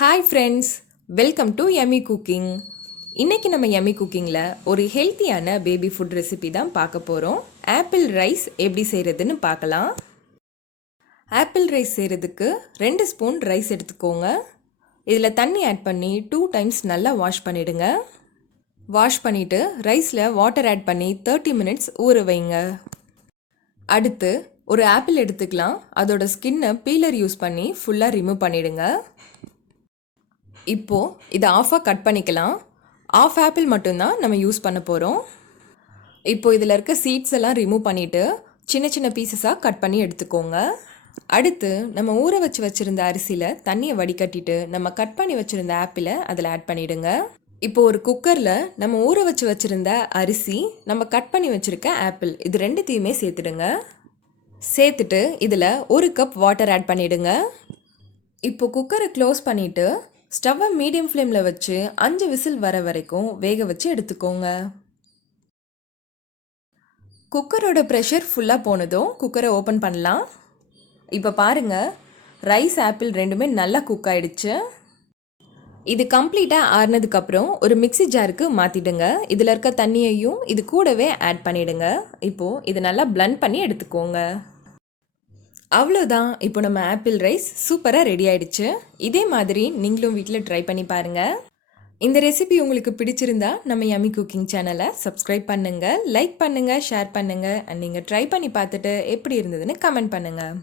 Hi friends, welcome to yummy cooking. இன்றைக்கி நம்ம yummy குக்கிங்கில் ஒரு ஹெல்த்தியான பேபி ஃபுட் ரெசிபி தான் பார்க்க போகிறோம். ஆப்பிள் ரைஸ் எப்படி செய்கிறதுன்னு பார்க்கலாம். ஆப்பிள் ரைஸ் செய்கிறதுக்கு 2 ஸ்பூன் ரைஸ் எடுத்துக்கோங்க. இதில் தண்ணி ஆட் பண்ணி 2 டைம்ஸ் நல்லா வாஷ் பண்ணிவிடுங்க. வாஷ் பண்ணிவிட்டு ரைஸில் வாட்டர் ஆட் பண்ணி 30 மினிட்ஸ் ஊற வைங்க. அடுத்து ஒரு ஆப்பிள் எடுத்துக்கலாம். அதோட ஸ்கின்னை பீலர் யூஸ் பண்ணி ஃபுல்லாக ரிமூவ் பண்ணிவிடுங்க. இப்போது இதை ஆஃபாக கட் பண்ணிக்கலாம். ஆஃப் ஆப்பிள் மட்டும்தான் நம்ம யூஸ் பண்ண போகிறோம். இப்போது இதில் இருக்க சீட்ஸ் எல்லாம் ரிமூவ் பண்ணிவிட்டு சின்ன சின்ன பீசஸாக கட் பண்ணி எடுத்துக்கோங்க. அடுத்து நம்ம ஊற வச்சுருந்த அரிசியில் தண்ணியை வடிகட்டிட்டு நம்ம கட் பண்ணி வச்சுருந்த ஆப்பிளை அதில் ஆட் பண்ணிவிடுங்க. இப்போ ஒரு குக்கரில் நம்ம ஊற வச்சுருந்த அரிசி, நம்ம கட் பண்ணி வச்சுருக்க ஆப்பிள், இது ரெண்டுத்தையுமே சேர்த்துடுங்க. சேர்த்துட்டு இதில் 1 கப் வாட்டர் ஆட் பண்ணிவிடுங்க. இப்போ குக்கரை க்ளோஸ் பண்ணிவிட்டு ஸ்டவ்வை மீடியம் ஃப்ளேமில் வச்சு 5 விசில் வர வரைக்கும் வேக வச்சு எடுத்துக்கோங்க. குக்கரோட ப்ரெஷர் ஃபுல்லாக போனதும் குக்கரை ஓப்பன் பண்ணலாம். இப்போ பாருங்கள், ரைஸ் ஆப்பிள் ரெண்டுமே நல்லா குக் ஆகிடுச்சு. இது கம்ப்ளீட்டாக ஆறுனதுக்கப்புறம் ஒரு மிக்ஸி ஜாருக்கு மாற்றிடுங்க. இதில் இருக்க தண்ணியையும் இது கூடவே ஆட் பண்ணிவிடுங்க. இப்போது இது நல்லா பிளெண்ட் பண்ணி எடுத்துக்கோங்க. அவ்வளோதான், இப்போ நம்ம ஆப்பிள் ரைஸ் சூப்பராக ரெடி ஆகிடுச்சு. இதே மாதிரி நீங்களும் வீட்டில் ட்ரை பண்ணி பாருங்கள். இந்த ரெசிபி உங்களுக்கு பிடிச்சிருந்தா நம்ம யம்மி குக்கிங் சேனலை சப்ஸ்கிரைப் பண்ணுங்கள், லைக் பண்ணுங்கள், ஷேர் பண்ணுங்கள். அண்ட் நீங்கள் ட்ரை பண்ணி பார்த்துட்டு எப்படி இருந்ததுன்னு கமெண்ட் பண்ணுங்கள்.